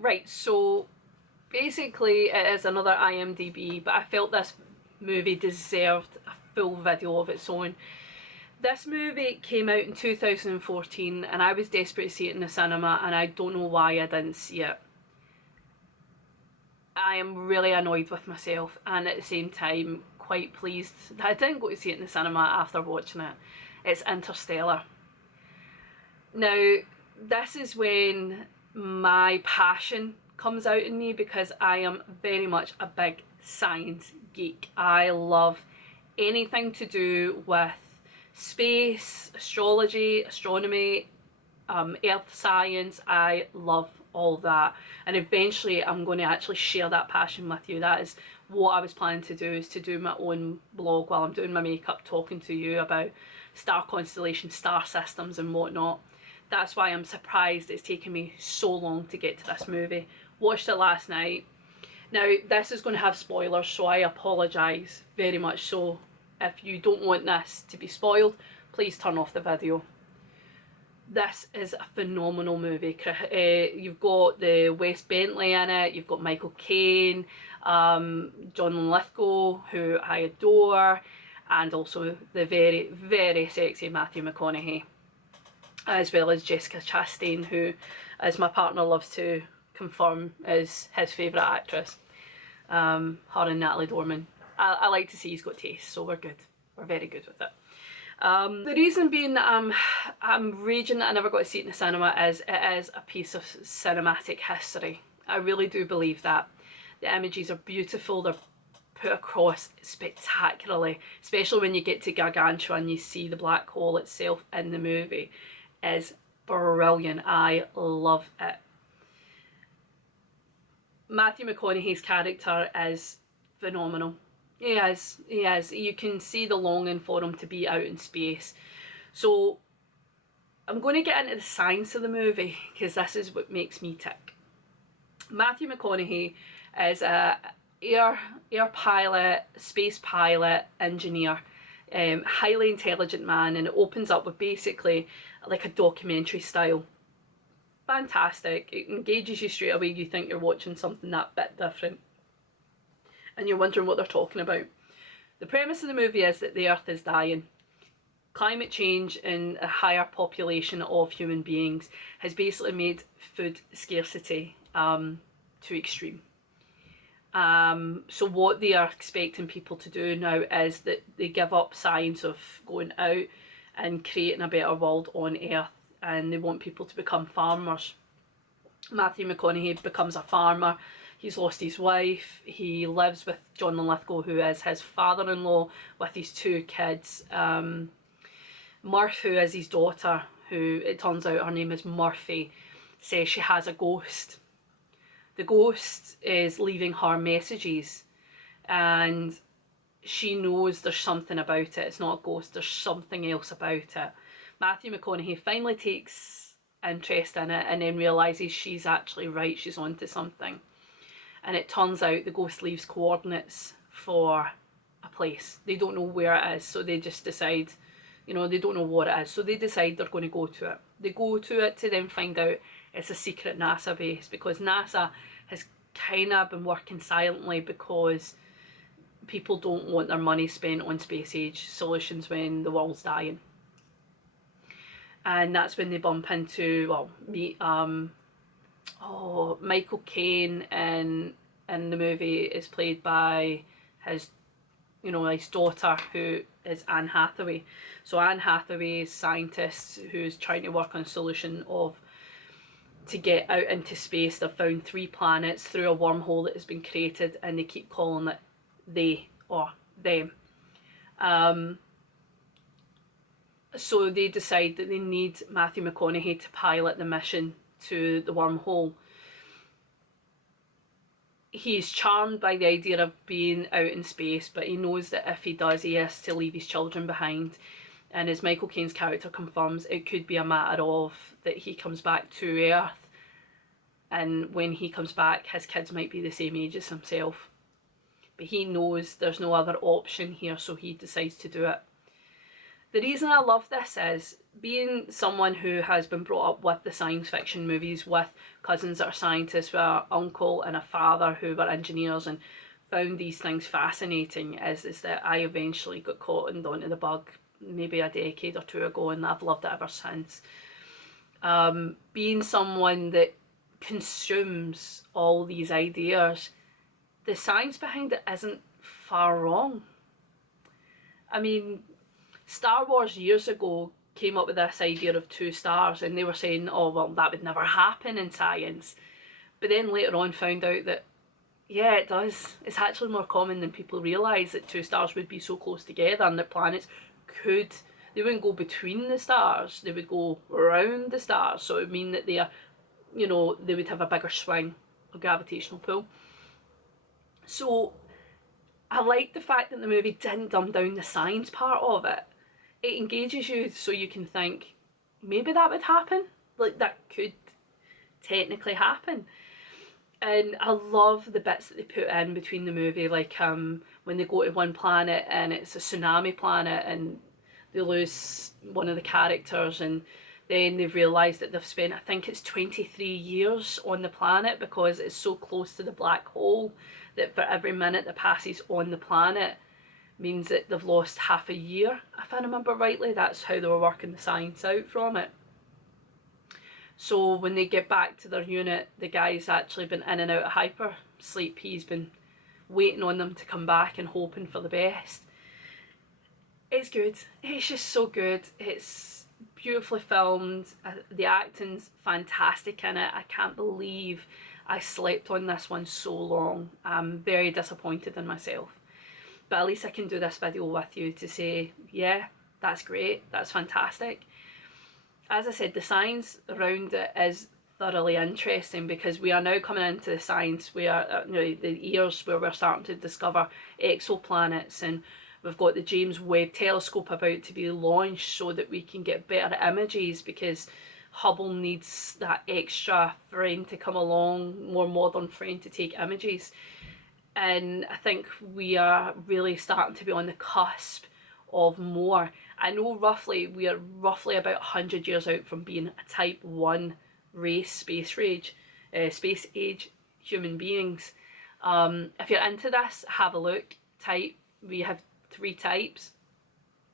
Right, so basically it is another IMDB, but I felt this movie deserved a full video of its own. This movie came out in 2014 and I was desperate to see it in the cinema, and I don't know why I didn't see it. I am really annoyed with myself, and at the same time quite pleased that I didn't go to see it in the cinema after watching it. It's Interstellar. Now, this is when my passion comes out in me, because I am very much a big science geek. I love anything to do with space, astrology, astronomy, earth science. I love all that, and eventually I'm going to actually share that passion with you. That is what I was planning to do, is to do my own blog while I'm doing my makeup, talking to you about star constellations, star systems and whatnot. That's why I'm surprised it's taken me so long to get to this movie. Watched it last night. Now, this is going to have spoilers, so I apologise very much so. If you don't want this to be spoiled, please turn off the video. This is a phenomenal movie. You've got the Wes Bentley in it, you've got Michael Caine, John Lithgow, who I adore, and also the very, very sexy Matthew McConaughey, as well as Jessica Chastain, who, as my partner loves to confirm, is his favourite actress. Her and Natalie Dorman. I like to see he's got taste, so we're good. We're very good with it. The reason being that I'm raging that I never got to see it in the cinema is it is a piece of cinematic history. I really do believe that. The images are beautiful, they're put across spectacularly, especially when you get to Gargantua and you see the black hole itself in the movie. Is brilliant. I love it. Matthew McConaughey's character is phenomenal. He is. You can see the longing for him to be out in space. So I'm going to get into the science of the movie, because this is what makes me tick. Matthew McConaughey is a air pilot, space pilot, engineer, highly intelligent man, and it opens up with basically like a documentary style. Fantastic. It engages you straight away. You think you're watching something that bit different, and you're wondering what they're talking about. The premise of the movie is that the Earth is dying. Climate change and a higher population of human beings has basically made food scarcity too extreme. So what they are expecting people to do now is that they give up science of going out and creating a better world on Earth, and they want people to become farmers. Matthew McConaughey becomes a farmer. He's lost his wife. He lives with John Lithgow, who is his father-in-law, with his two kids. Murph, who is his daughter, who it turns out her name is Murphy, says she has a ghost. The ghost is leaving her messages, and she knows there's something about it. It's not a ghost, there's something else about it. Matthew McConaughey finally takes interest in it and then realises she's actually right, she's onto something. And it turns out the ghost leaves coordinates for a place. They don't know where it is, so they just decide, you know, they don't know what it is, so they decide they're going to go to it. They go to it to then find out it's a secret NASA base, because NASA has kind of been working silently because people don't want their money spent on space age solutions when the world's dying. And that's when they bump into, well, meet Michael Caine in the movie is played by his daughter, who is Anne Hathaway. So Anne Hathaway is a scientist who's trying to work on a solution to get out into space. They've found 3 planets through a wormhole that has been created, and they keep calling it they or them. So they decide that they need Matthew McConaughey to pilot the mission to the wormhole. He's charmed by the idea of being out in space, but he knows that if he does, he has to leave his children behind. And as Michael Caine's character confirms, it could be a matter of that he comes back to Earth, and when he comes back, his kids might be the same age as himself. But he knows there's no other option here, so he decides to do it. The reason I love this is, being someone who has been brought up with the science fiction movies, with cousins that are scientists, with an uncle and a father who were engineers and found these things fascinating, is that I eventually got caught and onto the bug maybe a decade or two ago, and I've loved it ever since. Being someone that consumes all these ideas, the science behind it isn't far wrong. I mean, Star Wars years ago came up with this idea of 2 stars, and they were saying, oh, well, that would never happen in science. But then later on found out that, yeah, it does. It's actually more common than people realise, that 2 stars would be so close together and their planets could, they wouldn't go between the stars, they would go around the stars. So it would mean that they are, you know, they would have a bigger swing, a gravitational pull. So I like the fact that the movie didn't dumb down the science part of it. It engages you so you can think, maybe that would happen. Like, that could technically happen. And I love the bits that they put in between the movie, like when they go to one planet and it's a tsunami planet and they lose one of the characters, and then they've realised that they've spent, I think it's 23 years on the planet, because it's so close to the black hole that for every minute that passes on the planet means that they've lost half a year, if I remember rightly. That's how they were working the science out from it. So when they get back to their unit, the guy's actually been in and out of hyper sleep. He's been waiting on them to come back and hoping for the best. It's good. It's just so good. It's beautifully filmed. The acting's fantastic in it. I can't believe I slept on this one so long. I'm very disappointed in myself. But at least I can do this video with you to say, yeah, that's great. That's fantastic. As I said, the science around it is thoroughly interesting, because we are now coming into the science where, you know, the years where we're starting to discover exoplanets, and we've got the James Webb Telescope about to be launched so that we can get better images, because Hubble needs that extra friend to come along, more modern friend to take images. And I think we are really starting to be on the cusp of more. I know we are roughly about 100 years out from being a type 1 race, space age human beings. If you're into this, have a look. We have 3 types,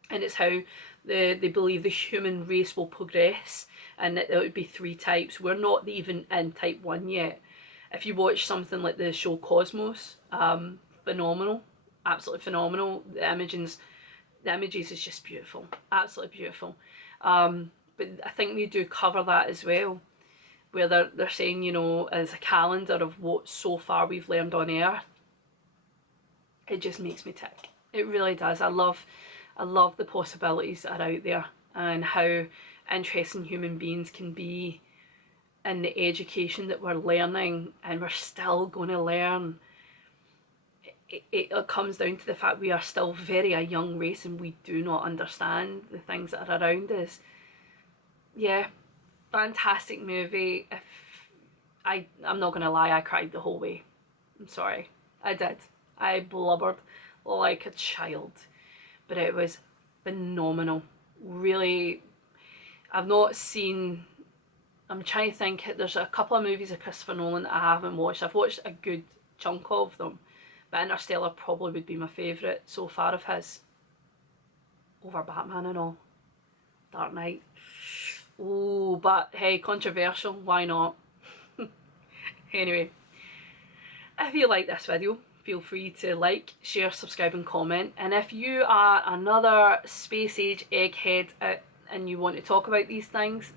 and it's how they believe the human race will progress, and that there would be 3 types. We're not even in type 1 yet. If you watch something like the show Cosmos, phenomenal, absolutely phenomenal. The images is just beautiful, absolutely beautiful. But I think they do cover that as well, where they're saying, you know, as a calendar of what so far we've learned on Earth. It just makes me tick. It really does. I love the possibilities that are out there, and how interesting human beings can be, and the education that we're learning and we're still going to learn. It comes down to the fact we are still very a young race, and we do not understand the things that are around us. Yeah, fantastic movie. I'm not gonna lie, I cried the whole way. I'm sorry, I did. I blubbered like a child, but it was phenomenal. Really, I've not seen. I'm trying to think. There's a couple of movies of Christopher Nolan that I haven't watched. I've watched a good chunk of them. But Interstellar probably would be my favourite so far of his. Over Batman and all. Dark Knight. Oh, but hey, controversial, why not? Anyway, if you like this video, feel free to like, share, subscribe and comment. And if you are another space age egghead and you want to talk about these things,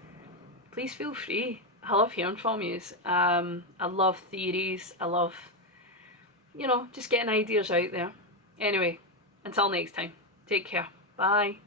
please feel free. I love hearing from you. I love theories. I love, you know, just getting ideas out there. Anyway, until next time, take care. Bye.